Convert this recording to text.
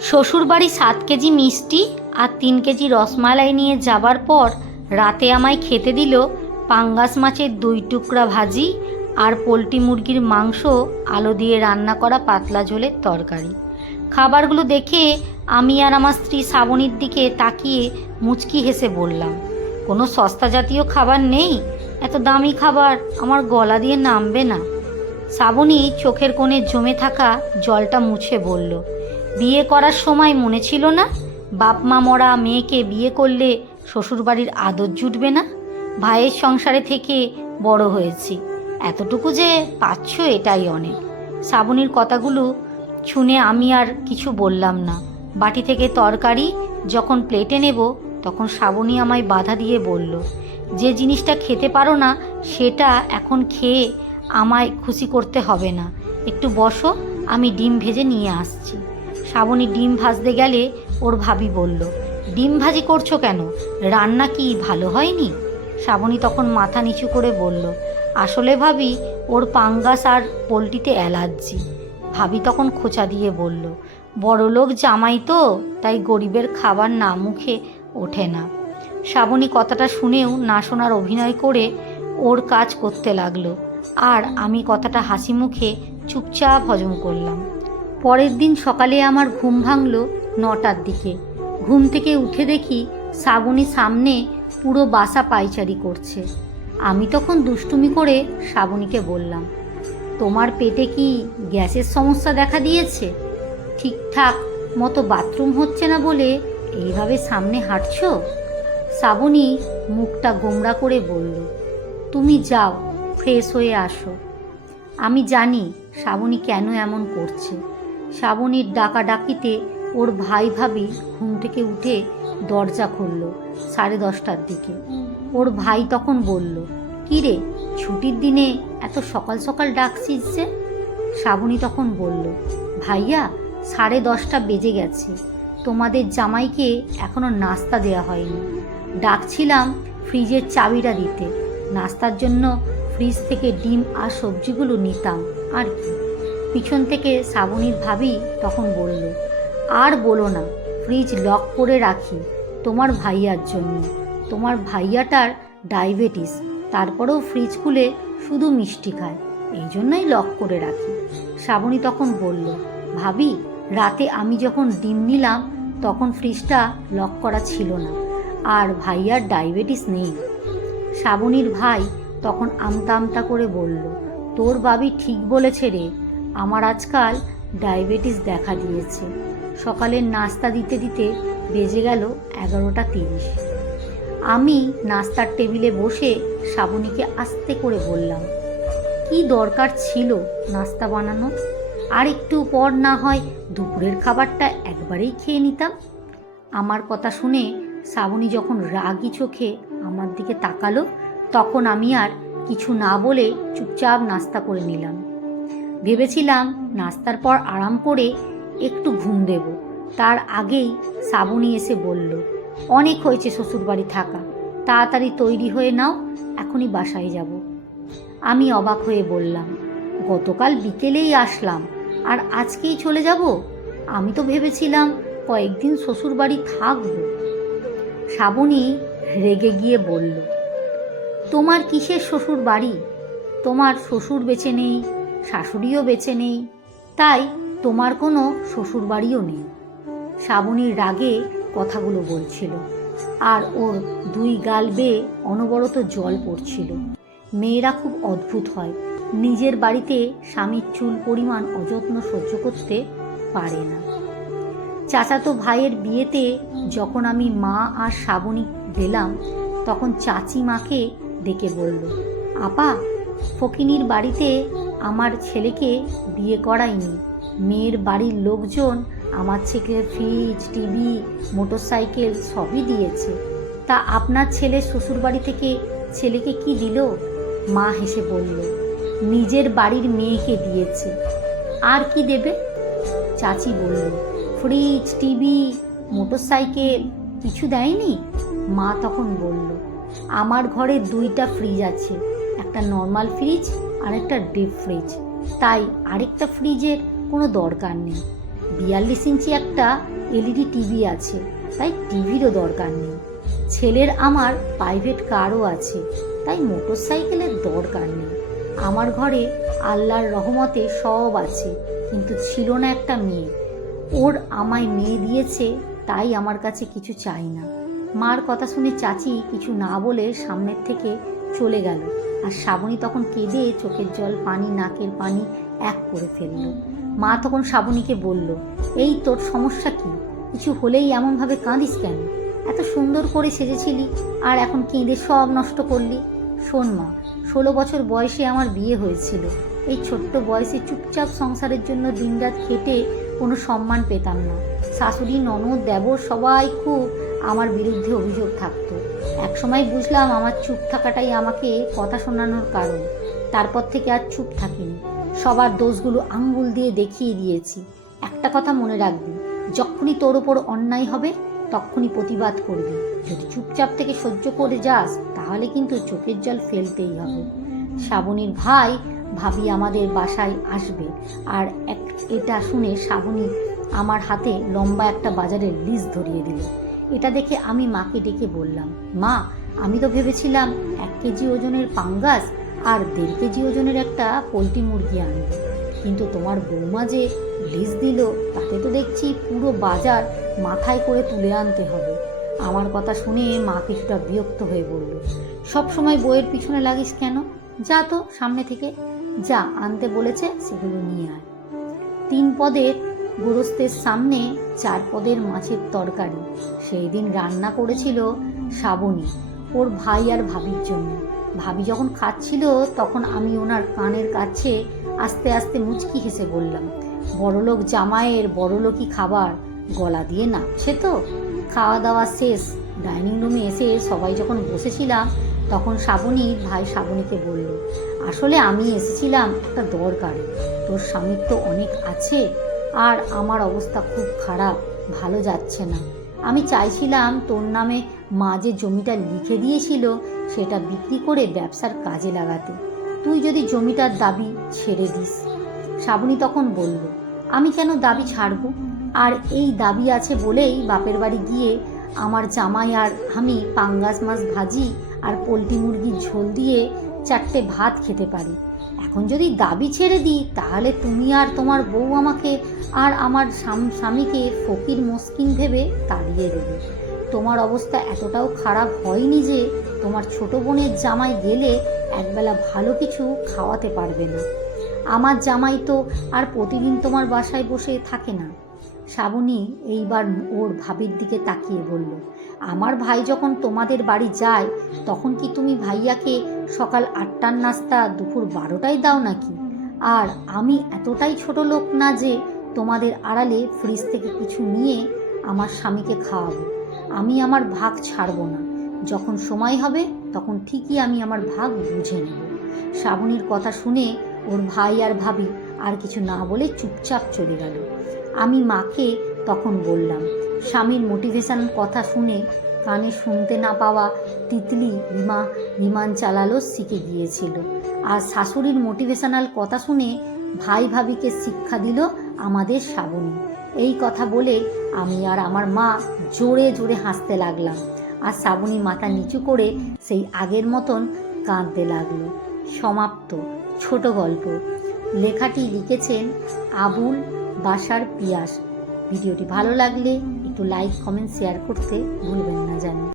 শ্বশুরবাড়ি সাত কেজি মিষ্টি আর তিন কেজি রসমালাই নিয়ে যাবার পর রাতে আমায় খেতে দিল পাঙ্গাস মাছের দুই টুকরা ভাজি আর পোলট্রি মুরগির মাংস, আলো দিয়ে রান্না করা পাতলা ঝোলের তরকারি। খাবারগুলো দেখে আমি আর আমার স্ত্রী শ্রাবণীর দিকে তাকিয়ে মুচকি হেসে বললাম, কোনো সস্তা জাতীয় খাবার নেই? এত দামি খাবার আমার গলা দিয়ে নামবে না। শ্রাবণী চোখের কোণে জমে থাকা জলটা মুছে বলল বিয়ে করার সময় মনে ছিল না? বাপ মা মরা মেয়েকে বিয়ে করলে শ্বশুরবাড়ির আদর জুটবে না? ভাইয়ের সংসারে থেকে বড় হয়েছি। এতটুকু যে পাচ্ছ এটাই অনেক। শ্রাবণীর কথাগুলো শুনে আমি আর কিছু বললাম না। বাটি থেকে তরকারি যখন প্লেটে নেব, তখন শ্রাবণী আমায় বাধা দিয়ে বলল, যে জিনিসটা খেতে পারো না, সেটা এখন খেয়ে আমায় খুশি করতে হবে না। একটু বসো, আমি ডিম ভেজে নিয়ে আসছি। শ্রাবণী ডিম ভাজতে গেলে ওর ভাবি বলল, ডিম ভাজি করছ কেন? রান্না কি ভালো হয়নি? শ্রাবণী তখন মাথা নিচু করে বলল, আসলে ভাবি, ওর পাঙ্গাস আর পোলট্রিতে অ্যালার্জি ভাবি তখন খোঁচা দিয়ে বলল, বড়লোক জামাই তো, তাই গরিবের খাবার না মুখে ওঠে না। শ্রাবণী কথাটা শুনেও না শোনার অভিনয় করে ওর কাজ করতে লাগল, আর আমি কথাটা হাসি মুখে চুপচাপ হজম করলাম। পরের দিন সকালে আমার ঘুম ভাঙলো নটার দিকে। ঘুম থেকে উঠে দেখি শ্রাবণী সামনে পুরো বাসা পাইচারি করছে। আমি তখন দুষ্টুমি করে শ্রাবণীকে বললাম, তোমার পেটে কি গ্যাসের সমস্যা দেখা দিয়েছে? ঠিকঠাক মতো বাথরুম হচ্ছে না বলে এইভাবে সামনে হাঁটছো? শ্রাবণী মুখটা গোমড়া করে বলল, তুমি যাও, ফ্রেশ হয়ে আসো। আমি জানি শ্রাবণী কেন এমন করছে। শ্রাবণীর ডাকাডাকিতে ওর ভাই ভাবি ঘুম থেকে উঠে দরজা খুলল সাড়ে দশটার দিকে। ওর ভাই তখন বলল, "কি রে, ছুটির দিনে এত সকাল সকাল ডাকছিস যে? শ্রাবণী তখন বলল, ভাইয়া, সাড়ে দশটা বেজে গেছে। তোমাদের জামাইকে এখনও নাস্তা দেয়া হয়নি। ডাকছিলাম ফ্রিজের চাবিটা দিতে। নাস্তার জন্য ফ্রিজ থেকে ডিম আর সবজিগুলো নিতাম, আর কি? পিছন থেকে শ্রাবণীর ভাবি তখন বলল, আর বলো না ফ্রিজ লক করে রাখি তোমার ভাইয়ার জন্য। তোমার ভাইয়াটার ডায়াবেটিস তারপরেও ফ্রিজ খুলে শুধু মিষ্টি খায়, এই জন্যই লক করে রাখি। শ্রাবণী তখন বলল, ভাবি, রাতে আমি যখন ডিম নিলাম, তখন ফ্রিজটা লক করা ছিল না, আর ভাইয়ার ডায়াবেটিস নেই। শ্রাবণীর ভাই তখন আমতা আমতা করে বলল, তোর বাবি ঠিক বলেছে রে আমার আজকাল ডায়াবেটিস দেখা দিয়েছে। সকালের নাস্তা দিতে দিতে বেজে গেল এগারোটা তিরিশ। আমি নাস্তার টেবিলে বসে শ্রাবণীকে আস্তে করে বললাম, কি দরকার ছিল নাস্তা বানানো আর একটু পর না হয় দুপুরের খাবারটা একবারেই খেয়ে নিতাম? আমার কথা শুনে শ্রাবণী যখন রাগি চোখে আমার দিকে তাকালো, তখন আমি আর কিছু না বলে চুপচাপ নাস্তা করে নিলাম। ভেবেছিলাম নাস্তার পর আরাম করে একটু ঘুম দেব। তার আগেই শ্রাবণী এসে বলল, অনেক হয়েছে শ্বশুরবাড়ি থাকা। তাড়াতাড়ি তৈরি হয়ে নাও, এখনই বাসায় যাব। আমি অবাক হয়ে বললাম, গতকাল বিকেলেই আসলাম, আর আজকেই চলে যাব? আমি তো ভেবেছিলাম কয়েকদিন শ্বশুরবাড়ি থাকব। শ্রাবণী রেগে গিয়ে বলল, তোমার কিসের শ্বশুর বাড়ি তোমার শ্বশুর বেছে নেই শাশুড়িও বেঁচে নেই। তাই তোমার কোনো শ্বশুর বাড়িও নেই। শ্রাবণীর রাগে কথাগুলো বলছিল। আর ওর দুই গাল বেয়ে অনবরত জল পড়ছিল। মেয়েরা খুব অদ্ভুত হয়। নিজের বাড়িতে স্বামীর চুল পরিমাণ অযত্ন সহ্য করতে পারে না। চাচাতো ভাইয়ের বিয়েতে যখন আমি মা আর শ্রাবণী গেলাম, তখন চাচি মাকে ডেকে বলল, আপা, ফকিনির বাড়িতে ছেলেকে বিয়ে করায়নি। মেয়ের বাড়ির লোকজন আমার ছেলেকে ফ্রিজ, টিভি, মোটরসাইকেল সবই দিয়েছে। তা আপনার ছেলে শ্বশুরবাড়ি থেকে ছেলেকে কি দিল? মা হেসে বলল, নিজের বাড়ির মেয়েকে দিয়েছে। আর কি দেবে? চাচি বলল, ফ্রিজ, টিভি, মোটরসাইকেল কিছু দেয়নি? মা তখন বলল, আমার ঘরে দুইটা ফ্রিজ আছে। একটা নর্মাল ফ্রিজ আর একটা ডিপ ফ্রিজ তাই আরেকটা ফ্রিজের কোনো দরকার নেই। বিয়াল্লিশ ইঞ্চি একটা এলইডি টিভি আছে, তাই টিভিরও দরকার নেই। ছেলের আমার প্রাইভেট কারও আছে, তাই মোটর সাইকেলের দরকার নেই। আমার ঘরে আল্লাহর রহমতে সব আছে, কিন্তু ছিল না একটা মেয়ে। ওর আমায় মেয়ে দিয়েছে, তাই আমার কাছে কিছু চাই না। মার কথা শুনে চাচি কিছু না বলে সামনের থেকে চলে গেল। আর শ্রাবণী তখন কেঁদে চোখের জল, পানি, নাকের পানি এক করে ফেলল। মা তখন শ্রাবণীকে বলল, এই তোর সমস্যা কি? কিছু হলেই এমনভাবে কাঁদিস কেন? এত সুন্দর করে সেজেছিলি, আর এখন কেঁদে সব নষ্ট করলি? শোন মা, ষোলো বছর বয়সে আমার বিয়ে হয়েছিল। এই ছোট্ট বয়সে চুপচাপ সংসারের জন্য দিনরাত খেটে কোনো সম্মান পেতাম না। শাশুড়ি, ননদ, দেবর সবাই খুব আমার বিরুদ্ধে অভিযোগ থাকতো। একসময় বুঝলাম আমার চুপ থাকাটাই আমাকে কথা শোনানোর কারণ। তারপর থেকে আর চুপ থাকিনি। সবার দোষগুলো আঙ্গুল দিয়ে দেখিয়ে দিয়েছি। একটা কথা মনে রাখবি, যখনই তোর ওপর অন্যায় হবে, তখনই প্রতিবাদ করবি। যদি চুপচাপ থেকে সহ্য করে যাস, তাহলে কিন্তু চোখের জল ফেলতেই হবে। শ্রাবণীর ভাই, ভাবি আমাদের বাসায় আসবে। আর এক, এটা শুনে শ্রাবণী আমার হাতে লম্বা একটা বাজারের লিস্ট ধরিয়ে দিল। এটা দেখে আমি মাকে ডেকে বললাম, মা, আমি তো ভেবেছিলাম এক কেজি ওজনের পাঙ্গাস আর দেড় কেজি ওজনের একটা পোলট্রি মুরগি আনবে। কিন্তু তোমার বৌমা যে লিস্ট দিল, তাতে তো দেখছি পুরো বাজার মাথায় করে তুলে আনতে হবে। আমার কথা শুনে মা কিছুটা বিরক্ত হয়ে বলল সময় বইয়ের পিছনে লাগিস কেন? যা তো সামনে থেকে, যা আনতে বলেছে সেগুলো নিয়ে আয়। তিন পদের গোরস্তের সামনে চার পদের মাছের তরকারি। সেই দিন রান্না করেছিল শ্রাবণী ওর ভাই আর ভাবির জন্য। ভাবি যখন খাচ্ছিল, তখন আমি ওনার কানের কাছে আস্তে আস্তে মুচকি হেসে বললাম, বড়লোক জামাইয়ের বড়লোকই খাবার, গলা দিয়ে নামছে তো? খাওয়া দাওয়া শেষ। ডাইনিং রুমে এসে সবাই যখন বসেছিলাম, তখন শ্রাবণী ভাই শ্রাবণীকে বলল, আসলে আমি এসেছিলাম একটা দরকারে। তোর স্বামীর তো অনেক আছে আর আমার অবস্থা খুব খারাপ, ভালো যাচ্ছে না। আমি চাইছিলাম তোর নামে মা যে জমিটা লিখে দিয়েছিল, সেটা বিক্রি করে ব্যবসার কাজে লাগাতে। তুই যদি জমিটার দাবি ছেড়ে দিস। শ্রাবণী তখন বলল, আমি কেন দাবি ছাড়ব? আর এই দাবি আছে বলেই বাপের বাড়ি গিয়ে আমার জামাই আর আমি পাঙ্গাস মাছ ভাজি আর পোলট্রি মুরগির ঝোল দিয়ে চারটে ভাত খেতে পারি। এখন যদি দাবি ছেড়ে দিই, তাহলে তুমি আর তোমার বউ আমাকে আর আমার স্বাম- স্বামীকে ফকির মস্কিন ভেবে তাড়িয়ে দেবে। তোমার অবস্থা এতটাও খারাপ হয়নি যে তোমার ছোট বোনের জামাই গেলে একবেলা ভালো কিছু খাওয়াতে পারবে না। আমার জামাই তো আর প্রতিদিন তোমার বাসায় বসে থাকে না। শ্রাবণী এইবার ওর ভাবির দিকে তাকিয়ে বলল আমার ভাই যখন তোমাদের বাড়ি যায়, তখন কি তুমি ভাইয়াকে সকাল আটটার নাস্তা দুপুর বারোটায় দাও নাকি? আর আমি এতটাই ছোট লোক না যে তোমাদের আড়ালে ফ্রিজ থেকে কিছু নিয়ে আমার স্বামীকে খাওয়াবো। আমি আমার ভাগ ছাড়বো না। যখন সময় হবে, তখন ঠিকই আমি আমার ভাগ বুঝে নেব। শ্রাবণীর কথা শুনে ওর ভাই আর ভাবি আর কিছু না বলে চুপচাপ চলে গেল। আমি মাকে তখন বললাম স্বামীর মোটিভেশন কথা শুনে কানে শুনতে না পাওয়া তিতলি বিমা বিমান চালালো শিখে গিয়েছিল। আর শাশুড়ির মোটিভেশনাল কথা শুনে ভাই ভাবিকে শিক্ষা দিল আমাদের শ্রাবণী। এই কথা বলে আমি আর আমার মা জোরে জোরে হাসতে লাগলাম। আর শ্রাবণী মাথা নিচু করে সেই আগের মতন কাঁদতে লাগল। সমাপ্ত, ছোট গল্প। লেখাটি লিখেছেন আবুল বাসার পিয়াস। ভিডিওটি ভালো লাগলে একটু লাইক কমেন্ট শেয়ার করতে ভুলবেন না জানি।